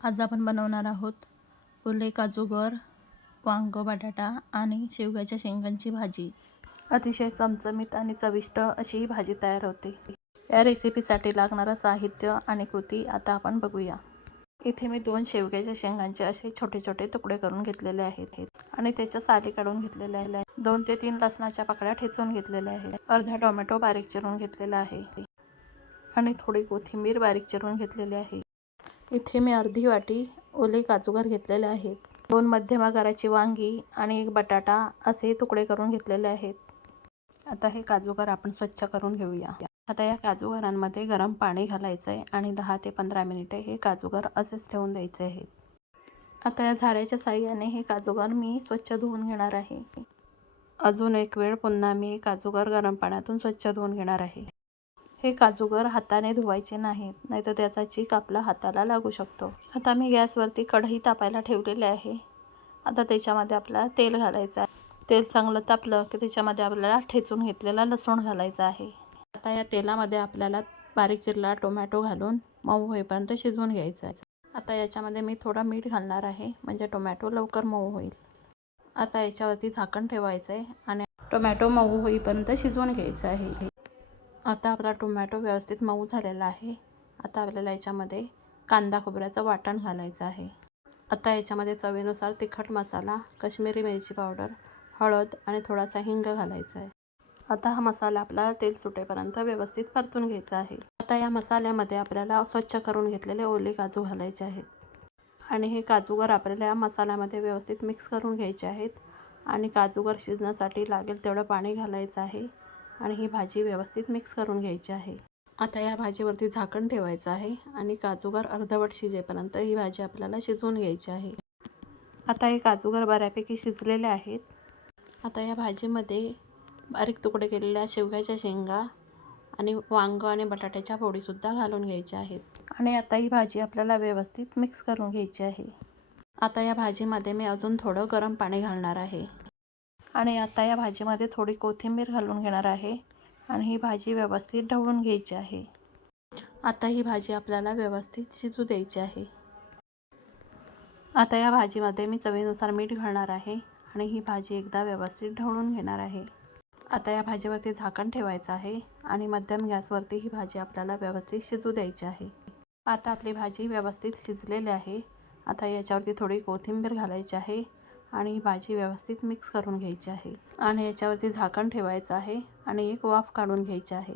आज आपण बनवणार आहोत ओले काजूगर, वांग, बटाटा आणि शेवग्याच्या शेंगांची भाजी। अतिशय चमचमीत आणि चविष्ट अशी ही भाजी तयार होते। या रेसिपीसाठी लागणारं साहित्य आणि कृती आता आपण बघूया। इथे मी 2 शेवग्याच्या शेंगांचे असे छोटे छोटे तुकडे करून घेतलेले आहेत आणि त्याच्या साली काढून घेतलेल्या आहेत। 2 ते 3 लसणाच्या पाकळ्या ठेचून घेतलेल्या आहेत। अर्धा टोमॅटो बारीक चिरून घेतलेला आहे आणि थोडी कोथिंबीर बारीक चिरून घेतलेली आहे। इथे मी अर्धी वाटी ओले काजूगर घेतलेले आहेत। 2 मध्यम आकाराची वांगी आणि 1 बटाटा असे तुकडे करून घेतलेले आहेत। आता हे काजूगर आपण स्वच्छ करून घेऊया। आता या काजूगरांमध्ये गरम पाणी घालायचं आहे आणि 10 ते 15 मिनिटे हे काजूगर असेच ठेवून द्यायचे आहेत। आता या झाऱ्याच्या साहाय्याने हे काजूगर मी स्वच्छ धुवून घेणार आहे। अजून एक वेळ पुन्हा मी काजूगर गरम पाण्यातून स्वच्छ धुवून घेणार आहे। हे काजूगर हाताने धुवायचे नाहीत, नाहीतर त्याचा चीक आपल्या हाताला लागू शकतो। आता मी गॅसवरती कढई तापायला ठेवलेली आहे। आता त्याच्यामध्ये आपल्याला तेल घालायचं आहे। तेल चांगलं तापलं की त्याच्यामध्ये आपल्याला ठेचून घेतलेला लसूण घालायचा आहे। आता या तेलामध्ये आपल्याला बारीक चिरलेला टोमॅटो घालून मऊ होईपर्यंत शिजवून घ्यायचं आहे। आता याच्यामध्ये मी थोडं मीठ घालणार आहे, म्हणजे टोमॅटो लवकर मऊ होईल। आता याच्यावरती झाकण ठेवायचं आहे आणि टोमॅटो मऊ होईपर्यंत शिजवून घ्यायचं आहे। आता आपला टोमॅटो व्यवस्थित मऊ झालेला आहे। आता आपल्याला याच्यामध्ये कांदा खोबऱ्याचं वाटण घालायचं आहे। आता याच्यामध्ये चवीनुसार तिखट मसाला, काश्मीरी मिरची पावडर, हळद आणि थोडासा हिंग घालायचा आहे। आता हा मसाला आपल्याला तेल सुटेपर्यंत व्यवस्थित परतून घ्यायचा आहे। आता या मसाल्यामध्ये आपल्याला स्वच्छ करून घेतलेले ओले काजू घालायचे आहेत आणि हे काजूगर आपल्याला या मसाल्यामध्ये व्यवस्थित मिक्स करून घ्यायचे आहेत आणि काजूगर शिजण्यासाठी लागेल तेवढं पाणी घालायचं आहे आणि ही भाजी व्यवस्थित मिक्स करून घ्यायची आहे। आता या भाजीवरती झाकण ठेवायचं आहे आणि काजूगर अर्धवट शिजेपर्यंत ही भाजी आपल्याला शिजवून घ्यायची आहे। आता हे काजूगर बऱ्यापैकी शिजलेले आहेत। आता या भाजीमध्ये बारीक तुकडे केलेल्या शेवग्याच्या शेंगा आणि वांग आणि बटाट्याच्या फोडीसुद्धा घालून घ्यायच्या आहेत आणि आता ही भाजी आपल्याला व्यवस्थित मिक्स करून घ्यायची आहे। आता या भाजीमध्ये मी अजून थोडं गरम पाणी घालणार आहे आणि आता या भाजीमध्ये थोडी कोथिंबीर घालून घेणार आहे आणि ही भाजी व्यवस्थित ढवळून घ्यायची आहे। आता ही भाजी आपल्याला व्यवस्थित शिजू द्यायची आहे। आता या भाजीमध्ये मी चवीनुसार मीठ घालणार आहे आणि ही भाजी एकदा व्यवस्थित ढवळून घेणार आहे। आता या भाजीवरती झाकण ठेवायचं आहे आणि मध्यम गॅसवरती ही भाजी आपल्याला व्यवस्थित शिजू द्यायची आहे। आता आपली भाजी व्यवस्थित शिजलेली आहे। आता याच्यावरती थोडी कोथिंबीर घालायची आहे आणि ही भाजी व्यवस्थित मिक्स करून घ्यायची आहे आणि याच्यावरती झाकण ठेवायचं आहे आणि एक वाफ काढून घ्यायची आहे।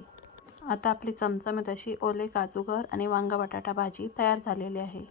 आता आपली चमचमीत अशी ओले काजूगर आणि वांग बटाटा भाजी तयार झालेली आहे।